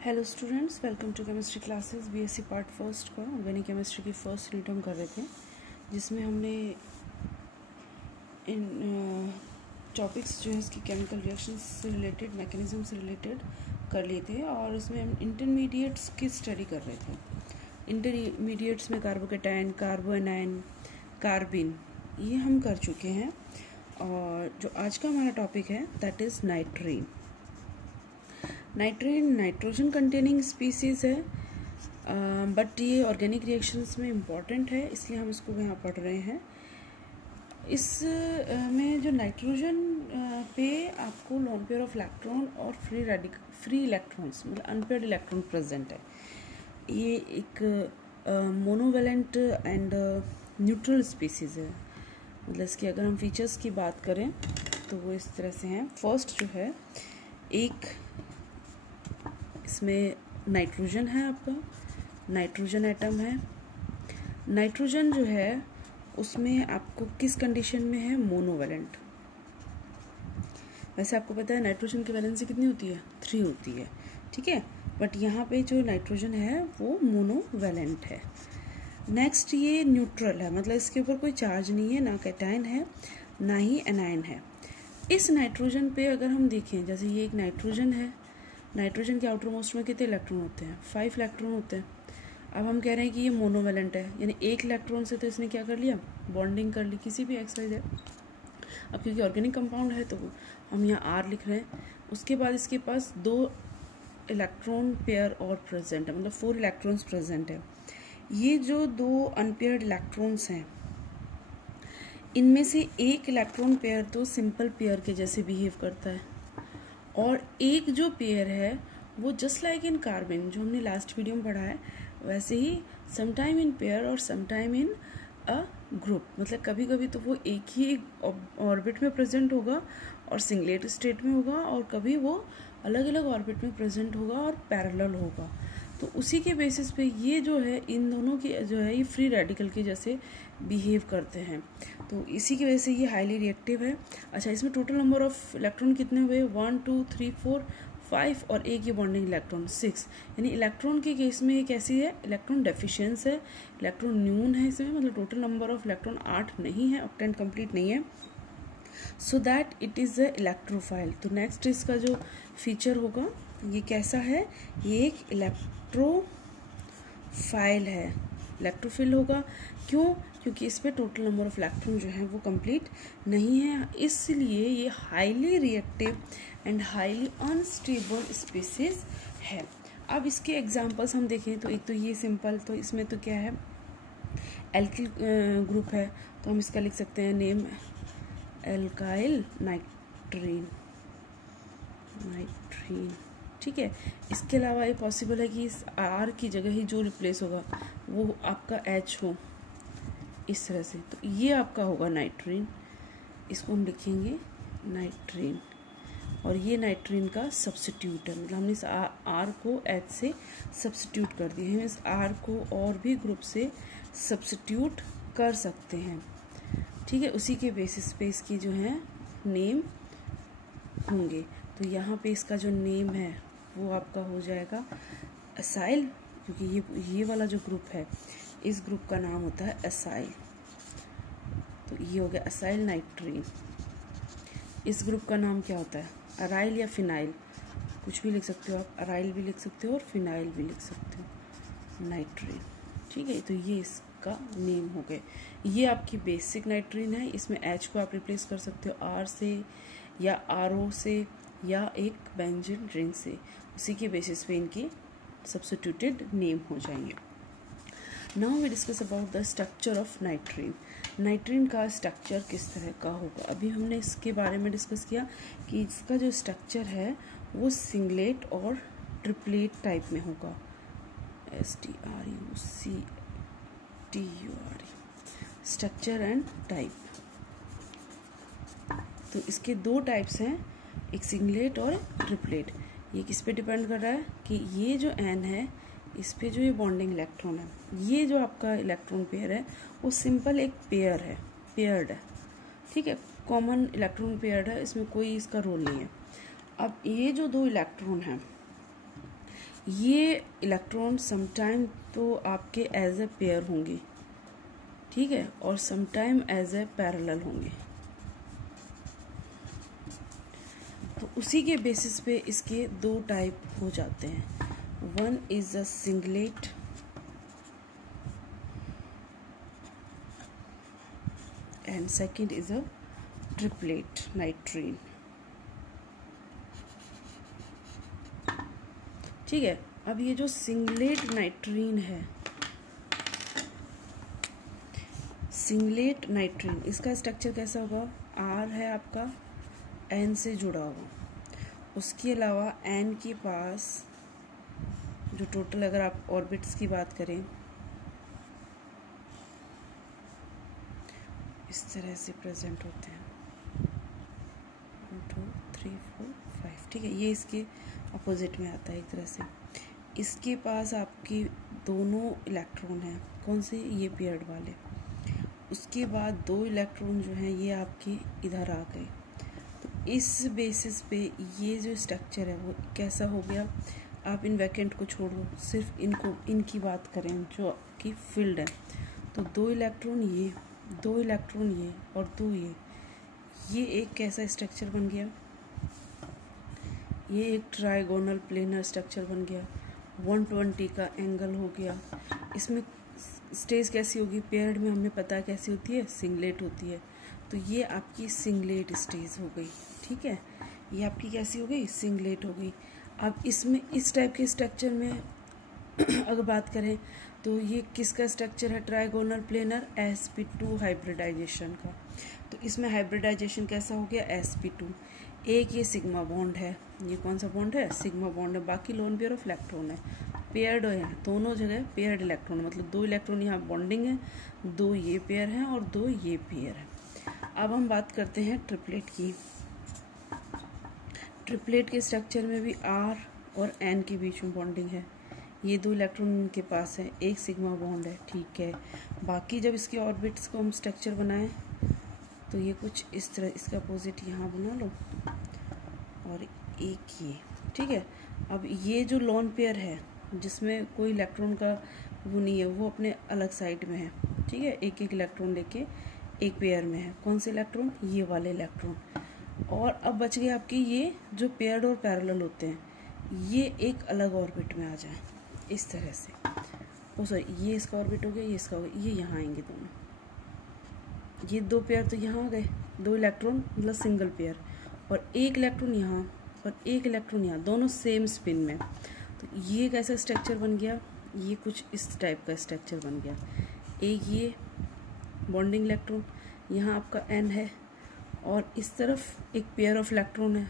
Hello students, welcome to chemistry classes BSc part first का organic chemistry की first unit हम कर रहे थे, जिसमें हमने इन टॉपिक्स जो है इसकी केमिकल रिएक्शंस से रिलेटेड, मैकेनिज्म से रिलेटेड कर लिए थे। और उसमें हम इंटरमीडिएट्स की स्टडी कर रहे थे। इंटरमीडिएट्स में कार्बोकेटाइन, कार्बोएनाइन, कार्बिन, ये हम कर चुके हैं। और जो आज का हमारा टॉपिक है that is नाइट्रीन। नाइट्रीन nitrogen containing species है, बट ये ऑर्गेनिक रिएक्शंस में इम्पॉर्टेंट है, इसलिए हम इसको यहाँ पढ़ रहे हैं। इस में जो नाइट्रोजन पे आपको लोन पेयर ऑफ इलेक्ट्रॉन और फ्री इलेक्ट्रॉन्स मतलब अनपेयर्ड इलेक्ट्रॉन प्रेजेंट है। ये एक मोनोवेलेंट एंड न्यूट्रल स्पीसीज़ है। मतलब इसकी अगर हम फीचर्स की बात करें तो वो इस तरह से हैं। फर्स्ट जो है, एक इसमें नाइट्रोजन है, आपका नाइट्रोजन एटम है। नाइट्रोजन जो है उसमें आपको किस कंडीशन में है? मोनोवेलेंट। वैसे आपको पता है नाइट्रोजन की वैलेंसी कितनी होती है? 3 होती है, ठीक है। बट यहाँ पे जो नाइट्रोजन है वो मोनोवेलेंट है। नेक्स्ट, ये न्यूट्रल है, मतलब इसके ऊपर कोई चार्ज नहीं है, ना कैटायन है ना ही एनायन है। इस नाइट्रोजन पे अगर हम देखें, जैसे ये एक नाइट्रोजन है, नाइट्रोजन के आउटर मोस्ट में कितने इलेक्ट्रॉन होते हैं? 5 इलेक्ट्रॉन होते हैं। अब हम कह रहे हैं कि ये मोनोवेलेंट है, यानी एक इलेक्ट्रॉन से तो इसने क्या कर लिया? बॉन्डिंग कर ली, किसी भी एक्साइज है। अब क्योंकि ऑर्गेनिक कंपाउंड है तो हम यहाँ R लिख रहे हैं। उसके बाद इसके पास 2 इलेक्ट्रॉन पेयर और प्रेजेंट है, मतलब 4 इलेक्ट्रॉन्स प्रेजेंट है। ये जो 2 अनपेयर्ड इलेक्ट्रॉन्स हैं, इनमें से एक इलेक्ट्रॉन पेयर तो सिंपल पेयर के जैसे बिहेव करता है, और एक जो पेयर है वो जस्ट लाइक इन कार्बन, जो हमने लास्ट वीडियो में पढ़ा है, वैसे ही समटाइम इन पेयर और समटाइम इन अ ग्रुप। मतलब कभी कभी तो वो एक ही ऑर्बिट में प्रेजेंट होगा और सिंगलेट स्टेट में होगा, और कभी वो अलग अलग ऑर्बिट में प्रेजेंट होगा और पैरेलल होगा। तो उसी के बेसिस पे ये जो है, इन दोनों की जो है ये फ्री रेडिकल के जैसे बिहेव करते हैं। तो इसी की वजह से ये हाईली रिएक्टिव है। अच्छा, इसमें टोटल नंबर ऑफ इलेक्ट्रॉन कितने हुए? 1 2 3 4 5, और एक ये बॉन्डिंग इलेक्ट्रॉन 6। यानी इलेक्ट्रॉन के केस में ये कैसी है? इलेक्ट्रॉन डेफिशिएंस है, इलेक्ट्रॉन न्यून है इसमें, मतलब टोटल नंबर ऑफ इलेक्ट्रॉन 8 नहीं है, ऑक्टेन कंप्लीट नहीं है। So that it is a electrophile. तो नेक्स्ट इसका जो फीचर होगा, ये कैसा है? ये एक इलेक्ट्रोफाइल है, इलेक्ट्रोफिल होगा। क्यों? क्योंकि इस पे टोटल नंबर ऑफ इलेक्ट्रॉन जो है वो कंप्लीट नहीं है, इसलिए ये highly reactive and highly unstable species है। अब इसके एग्जांपल्स हम देखें तो एक तो ये सिंपल, तो इसमें तो क्या है? एल्किल ग्रुप है, तो हम इसका लिख सकते हैं नेम एल्काइल नाइट्रीन, ठीक है। इसके अलावा ये पॉसिबल है कि इस R की जगह ही जो रिप्लेस होगा वो आपका H हो, इस तरह से। तो ये आपका होगा नाइट्रीन, इसको हम लिखेंगे नाइट्रीन, और ये नाइट्रीन का सब्स्टिट्यूट है। मतलब हमने इस R को H से सब्स्टिट्यूट कर दिया है। हम इस R को और भी ग्रुप से सब्स्टिट्यूट कर सकते हैं, ठीक है। उसी के बेसिस पे इसकी जो है नेम होंगे। तो यहाँ पे इसका जो नेम है वो आपका हो जाएगा एसाइल, क्योंकि ये वाला जो ग्रुप है, इस ग्रुप का नाम होता है एसाइल। तो ये हो गया एसाइल नाइट्रीन। इस ग्रुप का नाम क्या होता है? अराइल या फिनाइल, कुछ भी लिख सकते हो आप। अराइल भी लिख सकते हो और फिनाइल भी लिख सकते हो, नाइट्रीन, ठीक है। तो ये इसका नेम हो गए। ये आपकी बेसिक नाइट्रीन है। इसमें H को आप रिप्लेस कर सकते हो R से या RO से या एक बेंजीन रिंग से। उसी के बेसिस पे इनकी सब्स्टिट्यूटेड नेम हो जाएंगे। Now we discuss about the structure of nitrene. Nitrene का स्ट्रक्चर किस तरह का होगा? अभी हमने इसके बारे में डिस्कस किया कि इसका जो स्ट्रक्चर है वो सिंगलेट और ट्रिपलेट टाइप में होगा, STRUCTURE, स्ट्रक्चर एंड टाइप। तो इसके 2 टाइप्स हैं, एक सिंगलेट और ट्रिपलेट। ये किस पे डिपेंड कर रहा है कि ये जो N है, इस पे जो ये बॉन्डिंग इलेक्ट्रॉन है, ये जो आपका इलेक्ट्रॉन पेयर है वो सिंपल एक पेयर है, पेयर्ड है, ठीक है। कॉमन इलेक्ट्रॉन पेयर्ड है, इसमें कोई इसका रोल नहीं है। अब ये जो 2 इलेक्ट्रॉन हैं, ये इलेक्ट्रॉन समटाइम तो आपके एज ए पेयर होंगे, ठीक है, और समटाइम एज ए पैरेलल होंगे। तो उसी के बेसिस पे इसके दो टाइप हो जाते हैं। One is a singlet and second is a triplet नाइट्रीन। ठीक है, अब ये जो सिंगलेट नाइट्रीन है, सिंगलेट नाइट्रीन, इसका स्ट्रक्चर कैसा होगा? आर है आपका एन से जुड़ा हुआ, उसके अलावा एन के पास जो टोटल अगर आप ऑर्बिट्स की बात करें इस तरह से प्रेजेंट होते हैं 1 2 3 4 5, ठीक है, ये इसके अपोजिट में आता है एक तरह से। इसके पास आपके दोनों इलेक्ट्रॉन हैं, कौन से? ये पेयर्ड वाले। उसके बाद दो इलेक्ट्रॉन जो हैं ये आपके इधर आ गए। तो इस बेसिस पे ये जो स्ट्रक्चर है वो कैसा हो गया? आप इन वैकेंट को छोड़ो, सिर्फ इनकी बात करें जो आपकी फील्ड है, तो दो इलेक्ट्रॉन ये, दो इलेक्ट्रॉन ये और दो ये एक कैसा स्ट्रक्चर बन गया? ये एक ट्राइगोनल प्लेनर स्ट्रक्चर बन गया, 120 का एंगल हो गया। इसमें स्टेज कैसी होगी? पेयर्ड में हमें पता है कैसी होती है, सिंगलेट होती है। तो ये आपकी सिंगलेट स्टेज हो गई, ठीक है, ये आपकी कैसी हो गई? सिंगलेट हो गई। अब इसमें इस टाइप के स्ट्रक्चर में अगर बात करें तो ये किसका स्ट्रक्चर है? ट्राइगोनल प्लेनर sp2 हाइब्रिडाइजेशन का। तो इसमें हाइब्रिडाइजेशन कैसा हो गया? sp2। एक ये सिग्मा बॉन्ड है, ये कौन सा बॉन्ड है? सिग्मा बॉन्ड है। बाकी लोन पेयर ऑफ इलेक्ट्रॉन है, पेयर्ड है, दोनों जगह पेयर्ड इलेक्ट्रॉन, मतलब दो इलेक्ट्रॉन यहाँ बॉन्डिंग है, दो ये पेयर हैं और दो ये पेयर है। अब हम बात करते हैं ट्रिपलेट की। ट्रिपलेट के स्ट्रक्चर में भी R और N के बीच में बॉन्डिंग है, ये दो इलेक्ट्रॉन इनके पास है, एक सिग्मा बॉन्ड है, ठीक है। बाकी जब इसके ऑर्बिट्स को हम स्ट्रक्चर बनाएं तो ये कुछ इस तरह, इसका अपोजिट यहाँ बना लो और एक ये, ठीक है। अब ये जो लोन पेयर है जिसमें कोई इलेक्ट्रॉन का वो नहीं है, वो अपने अलग साइड में है, ठीक है, एक एक इलेक्ट्रॉन लेके एक पेयर में है। कौन से इलेक्ट्रॉन? ये वाले इलेक्ट्रॉन। और अब बच गए आपके ये जो पेयर्ड और पैरेलल होते हैं, ये एक अलग ऑर्बिट में आ जाए इस तरह से। ओ सॉरी, ये इसका ऑर्बिट हो गया, ये इसका हो गया, ये यहाँ आएंगे दोनों, ये दो पेयर तो यहाँ आ गए, दो इलेक्ट्रॉन मतलब सिंगल पेयर, और एक इलेक्ट्रॉन यहाँ और एक इलेक्ट्रॉन यहाँ, दोनों सेम स्पिन में। तो ये कैसा स्ट्रक्चर बन गया? ये कुछ इस टाइप का स्ट्रक्चर बन गया। एक ये बॉन्डिंग इलेक्ट्रॉन, यहाँ आपका N है और इस तरफ एक पेयर ऑफ इलेक्ट्रॉन है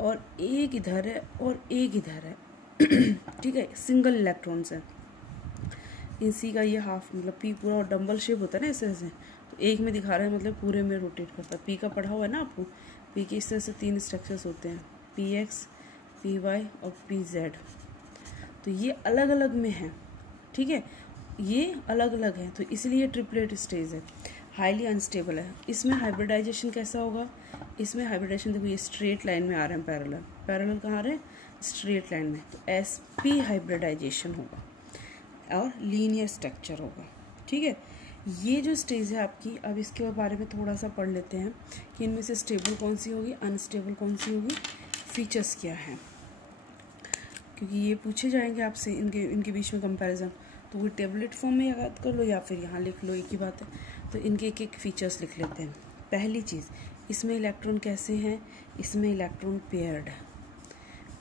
और एक इधर है और एक इधर है ठीक है, सिंगल इलेक्ट्रॉन्स है। इन सी का ये हाफ मतलब P पूरा डंबल शेप होता है ना इस तरह से, तो एक में दिखा रहा है मतलब पूरे में रोटेट करता है। P का पढ़ा हुआ है ना आपको, P के इस तरह से तीन स्ट्रक्चर्स होते हैं, PX, PY और PZ। तो ये अलग अलग में है, ठीक है, ये अलग अलग है, तो इसलिए ट्रिपलेट स्टेज है, हाईली अनस्टेबल है। इसमें हाइब्रिडाइजेशन कैसा होगा? इसमें हाइब्रिडाइजेशन देखो, ये स्ट्रेट लाइन में आ रहे हैं, पैरेलल, पैरेलल कहाँ आ रहे हैं? स्ट्रेट लाइन में, तो sp हाइब्रिडाइजेशन होगा और लीनियर स्ट्रक्चर होगा, ठीक है। ये जो स्टेज है आपकी, अब इसके बारे में थोड़ा सा पढ़ लेते हैं कि इनमें से स्टेबल कौन सी होगी, अनस्टेबल कौन सी होगी, फीचर्स क्या हैं, क्योंकि ये पूछे जाएंगे आपसे इनके बीच में कंपैरिजन। तो वो टेबलेट फॉर्म में याद कर लो या फिर यहाँ लिख लो, एक ही बात है। तो इनके एक एक फीचर्स लिख लेते हैं। पहली चीज़, इसमें इलेक्ट्रॉन कैसे हैं? इसमें इलेक्ट्रॉन पेयर्ड है,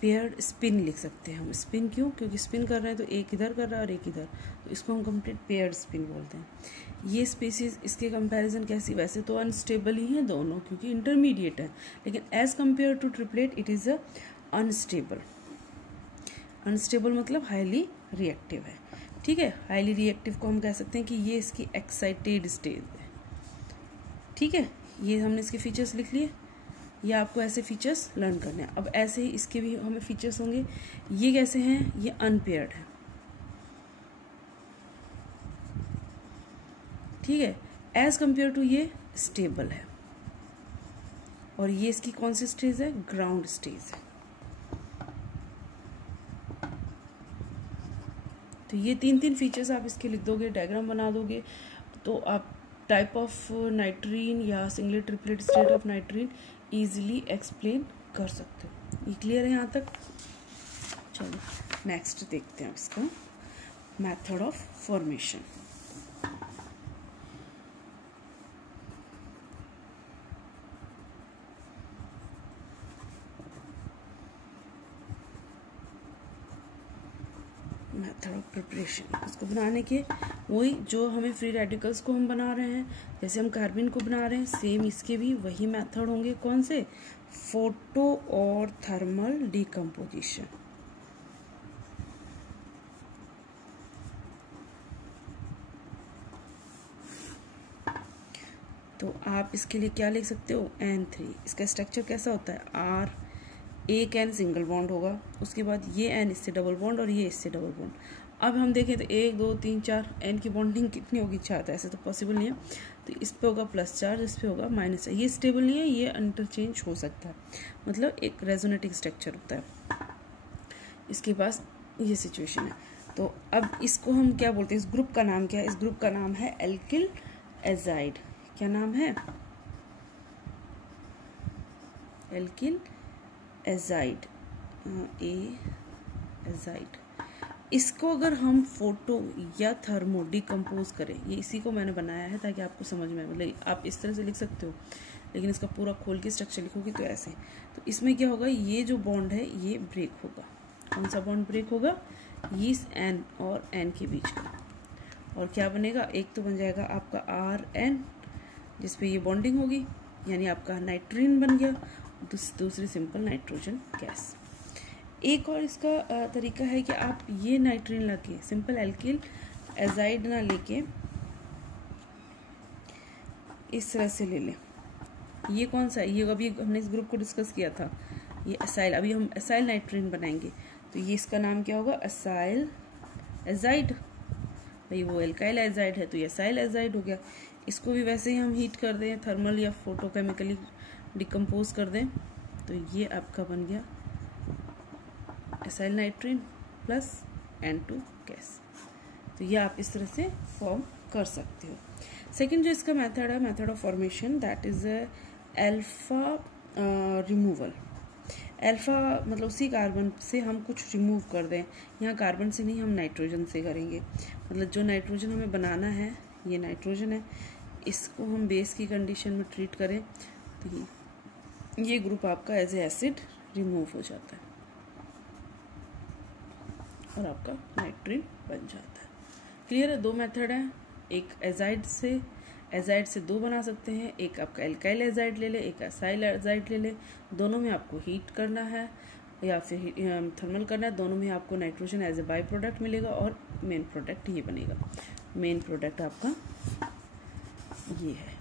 पेयर्ड स्पिन लिख सकते हैं हम। स्पिन क्यों? क्योंकि स्पिन कर रहे हैं तो एक इधर कर रहा है और एक इधर, तो इसको हम कंप्लीट पेयर्ड स्पिन बोलते हैं। ये स्पीसीज इसके कंपैरिजन कैसी? वैसे तो अनस्टेबल ही हैं दोनों क्योंकि इंटरमीडिएट है, लेकिन as compared to triplet it is a unstable. Unstable मतलब हाईली रिएक्टिव है, ठीक है। हाईली रिएक्टिव को हम कह सकते हैं कि ये इसकी एक्साइटेड स्टेज है, ठीक है। ये हमने इसके फीचर्स लिख लिए, ये आपको ऐसे फीचर्स लर्न करने हैं। अब ऐसे ही इसके भी हमें फीचर्स होंगे। ये कैसे हैं? ये अनपेयर्ड है, ठीक है, एज कंपेयर टू ये स्टेबल है। और ये इसकी कौन सी स्टेज है? ग्राउंड स्टेज है। तो ये 3 फीचर्स आप इसके लिख दोगे, डायग्राम बना दोगे, तो आप टाइप ऑफ नाइट्रीन या singlet triplet state of नाइट्रीन easily explain कर सकते हो। ये क्लियर है यहाँ तक? चलो नेक्स्ट देखते हैं इसका method of formation. Method of preparation, इसको बनाने के वही जो हमें फ्री रेडिकल्स को हम बना रहे हैं, जैसे हम कार्बन को बना रहे हैं, सेम इसके भी वही मेथड होंगे। कौन से? फोटो और थर्मल डिकम्पोजिशन। तो आप इसके लिए क्या लिख सकते हो? N3। इसका स्ट्रक्चर कैसा होता है? R, एक N सिंगल बॉन्ड होगा, उसके बाद ये N इससे डबल बॉन्ड और ये इससे डबल बॉन्ड। अब हम देखें तो 1 2 3 4 N की बॉन्डिंग कितनी होगी? 4। तो ऐसे तो पॉसिबल नहीं है, तो इस पे होगा प्लस चार्ज, इस पे होगा माइनस चार्ज। ये स्टेबल नहीं है, ये इंटरचेंज हो सकता है, मतलब एक रेजोनेटिंग स्ट्रक्चर होता है। इसके पास ये सिचुएशन है। तो अब इसको हम क्या बोलते हैं? इस ग्रुप का नाम क्या है? इस ग्रुप का नाम है एल्किल एजाइड। क्या नाम है? Alkyl azide, azide. इसको अगर हम फोटो या थर्मो डिकम्पोज करें, ये इसी को मैंने बनाया है ताकि आपको समझ में, मतलब आप इस तरह से लिख सकते हो, लेकिन इसका पूरा खोल के स्ट्रक्चर लिखोगे तो ऐसे। तो इसमें क्या होगा? ये जो बॉन्ड है ये ब्रेक होगा। कौन सा बॉन्ड ब्रेक होगा? इस N और N के बीच का। और क्या बनेगा? एक तो बन जाएगा आपका RN, जिसपे ये बॉन्डिंग होगी, यानी आपका नाइट्रीन बन गया, दूसरी सिंपल नाइट्रोजन गैस। एक और इसका तरीका है कि आप ये नाइट्रीन लाके सिंपल एल्किल एजाइड ना लेके इस तरह से ले लें। ये कौन सा है? ये अभी हमने इस ग्रुप को डिस्कस किया था, ये असाइल। अभी हम असाइल नाइट्रीन बनाएंगे, तो ये इसका नाम क्या होगा? Acyl azide. भाई वो एल्काइल एजाइड है तो ये असाइल एजाइड हो गया। इसको भी वैसे ही हम हीट कर दें, थर्मल या फोटोकेमिकली डिकम्पोज कर दें, तो ये आपका बन गया एसाइल नाइट्रीन प्लस N2 गैस। तो ये आप इस तरह से फॉर्म कर सकते हो। सेकंड जो इसका मेथड है, method of formation, that is alpha removal. Alpha मतलब उसी कार्बन से हम कुछ रिमूव कर दें। यहाँ कार्बन से नहीं, हम नाइट्रोजन से करेंगे। मतलब जो नाइट्रोजन हमें बनाना है, ये नाइट्रोजन है, इसको हम बेस की कंडीशन में ट्रीट करें तो ये ग्रुप आपका एज ए एसिड रिमूव हो जाता है और आपका नाइट्रीन बन जाता है। क्लियर है? 2 मेथड है, एक एजाइड से 2 बना सकते हैं, एक आपका एल्काइल एजाइड ले ले, एक असाइल एजाइड ले ले। दोनों में आपको हीट करना है या फिर थर्मल करना है, दोनों में आपको nitrogen as a by product मिलेगा और मेन प्रोडक्ट ये बनेगा। मेन प्रोडक्ट आपका ये है।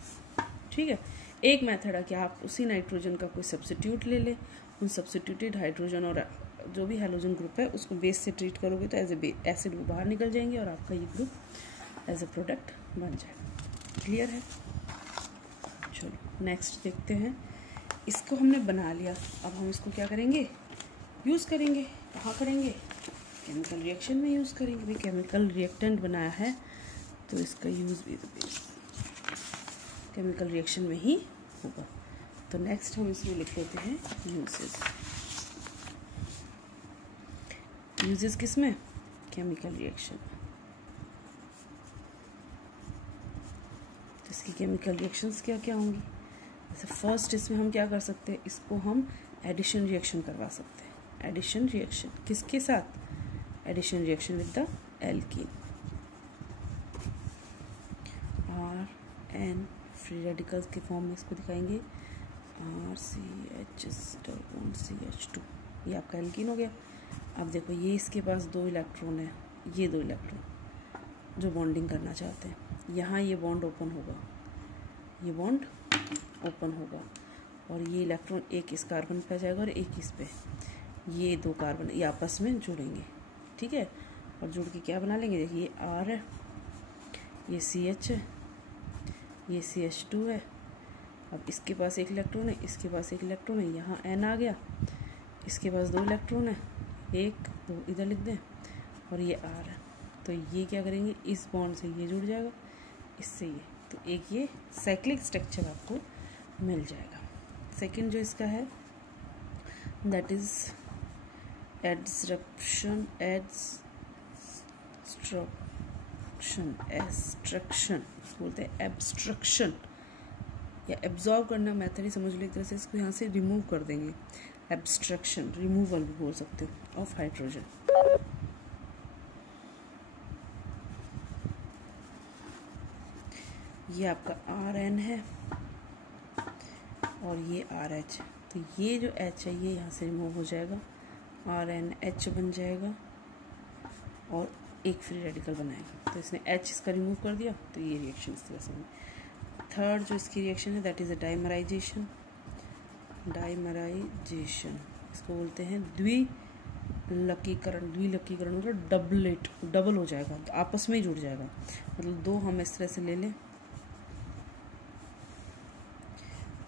ठीक है? एक मेथड है कि आप उसी नाइट्रोजन का कोई सब्स्टिट्यूट ले ले, उन सब्स्टिट्यूटेड हाइड्रोजन और जो भी हैलोजन ग्रुप है उसको बेस से ट्रीट करोगे तो एज ए एसिड वो बाहर निकल जाएंगे और आपका ये ग्रुप एज ए प्रोडक्ट बन जाएगा। क्लियर है? चलो नेक्स्ट देखते हैं। इसको हमने बना लिया, अब हम इसको क्या करेंगे? यूज़ करेंगे। कहाँ करेंगे? केमिकल रिएक्शन में यूज़ करेंगे। भाई केमिकल रिएक्टेंट बनाया है तो इसका यूज़ भी केमिकल रिएक्शन में ही होगा। तो नेक्स्ट हम इसमें लिख लेते हैं यूजेस। यूजेस किस में? Chemical reaction. तो इसकी केमिकल रिएक्शंस क्या क्या होंगी? जैसे फर्स्ट इसमें हम क्या कर सकते हैं? इसको हम एडिशन रिएक्शन करवा सकते हैं। एडिशन रिएक्शन किसके साथ? Addition reaction with the alkene. RN free radicals के फॉर्म में इसको दिखाएंगे, RCH CH2, ये आपका एल्कीन हो गया। अब देखो ये इसके पास 2 इलेक्ट्रॉन है, ये 2 इलेक्ट्रॉन जो बॉन्डिंग करना चाहते हैं। यहाँ ये बॉन्ड ओपन होगा, ये बॉन्ड ओपन होगा और ये इलेक्ट्रॉन एक इस कार्बन पे जाएगा और एक इस पे। ये 2 कार्बन ये आपस में जुड़ेंगे। ठीक है? और जुड़ के क्या बना लेंगे? देखिए ये R है, ये CH है, ये CH2 है। अब इसके पास 1 इलेक्ट्रॉन है, इसके पास 1 इलेक्ट्रॉन है, यहाँ N आ गया। इसके पास 2 इलेक्ट्रॉन है, 1 2 इधर लिख दें और ये R है। तो ये क्या करेंगे, इस बॉन्ड से ये जुड़ जाएगा, इससे ये, तो एक ये साइक्लिक स्ट्रक्चर आपको मिल जाएगा। सेकंड जो इसका है दैट इज एब्स्ट्रक्शन बोलते हैं, एब्स्ट्रक्शन या एब्जॉर्ब करना मेथड ही समझ लो एक तरह से, इसको यहाँ से रिमूव कर देंगे, एब्स्ट्रक्शन, रिमूवल भी बोल सकते हो ऑफ हाइड्रोजन। ये आपका Rn है और ये RH, तो ये जो H है ये यहाँ से रिमूव हो जाएगा, RnH बन जाएगा और एक फ्री रेडिकल बनाएगा। तो इसने H इसका रिमूव कर दिया, तो ये रिएक्शन इस तरह से बनी। थर्ड जो इसकी रिएक्शन है दैट इज़ अ डाइमराइजेशन। इसको बोलते हैं द्विलकीकरण मतलब डबल हो जाएगा, तो आपस में ही जुड़ जाएगा। मतलब दो हम इस तरह से ले लें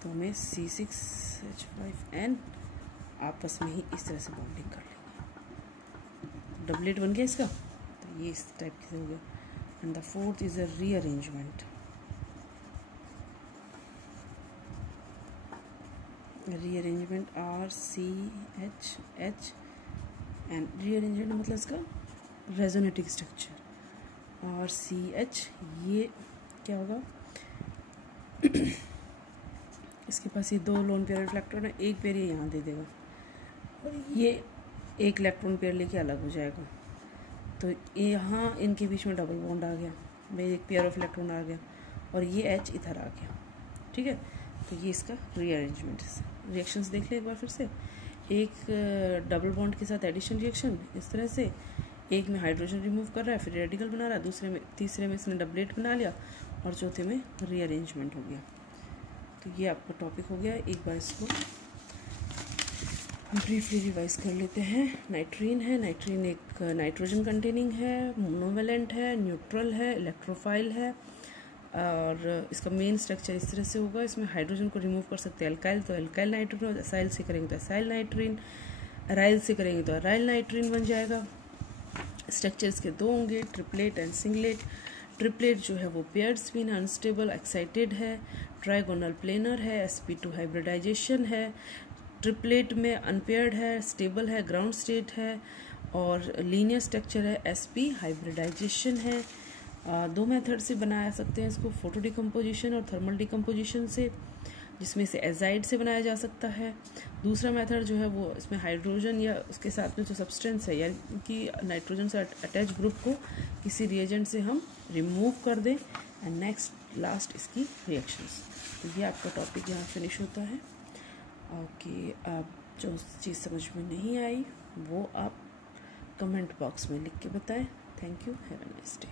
तो हमें C6H5N आपस में ही इस तरह से बॉन्डिंग कर लेंगे, डबलेट बन गया इसका। तो ये इस टाइप से हो गया। And the fourth is a rearrangement. RCH and rearrangement मतलब इसका रेजोनेटिंग स्ट्रक्चर। RCH ये क्या होगा इसके पास ये दो लोन पेयर इलेक्ट्रॉन है, एक पेयर ये यहाँ दे देगा और ये एक इलेक्ट्रॉन पेयर लेके अलग हो जाएगा। तो यहाँ इनके बीच में डबल बॉन्ड आ गया, भाई एक पेयर ऑफ इलेक्ट्रॉन आ गया और ये H इधर आ गया। ठीक है, तो ये इसका रीअरेंजमेंट। रिएक्शंस देख ले एक बार फिर से। एक डबल बॉन्ड के साथ एडिशन रिएक्शन इस तरह से, एक में हाइड्रोजन रिमूव कर रहा है फिर रेडिकल बना रहा है, तीसरे में इसने डबलेट बना लिया और चौथे में रीअरेंजमेंट हो गया। तो ये आपका टॉपिक हो गया। एक बार इसको ब्रीफली रिवाइज कर लेते हैं। नाइट्रीन है, नाइट्रीन एक नाइट्रोजन कंटेनिंग है, मोनोवेलेंट है, न्यूट्रल है, इलेक्ट्रोफाइल है और इसका मेन स्ट्रक्चर इस तरह से होगा। इसमें हाइड्रोजन को रिमूव कर सकते हैं अल्काइल तो अल्काइल नाइट्रीन, और असाइल से करेंगे तो असाइल नाइट्रीन, अराइल से करेंगे तो अराइल नाइट्रीन बन जाएगा। स्ट्रक्चर इसके दो होंगे, ट्रिपलेट एंड सिंगलेट। ट्रिपलेट जो है वो पेयर्ड स्पिन, अनस्टेबल, एक्साइटेड है, ट्राइगोनल प्लेनर है, sp2 हाइब्रिडाइजेशन है। ट्रिपलेट में अनपेयर्ड है, स्टेबल है, ग्राउंड स्टेट है और लीनियर स्ट्रक्चर है, sp हाइब्रिडाइजेशन है। दो मेथड से बनाया सकते हैं इसको, फोटो डिकम्पोजिशन और थर्मल डिकम्पोजिशन से, जिसमें से एजाइड से बनाया जा सकता है। दूसरा मेथड जो है वो इसमें हाइड्रोजन या उसके साथ में जो सब्सटेंस है यानी कि नाइट्रोजन से अटैच ग्रुप को किसी रिएजेंट से हम रिमूव कर दें एंड नेक्स्ट लास्ट इसकी रिएक्शंस। तो ये आपका टॉपिक यहाँ फिनिश होता है। ओके, आप जो चीज़ समझ में नहीं आई वो आप कमेंट बॉक्स में लिख के बताएं। Thank you, have a nice day.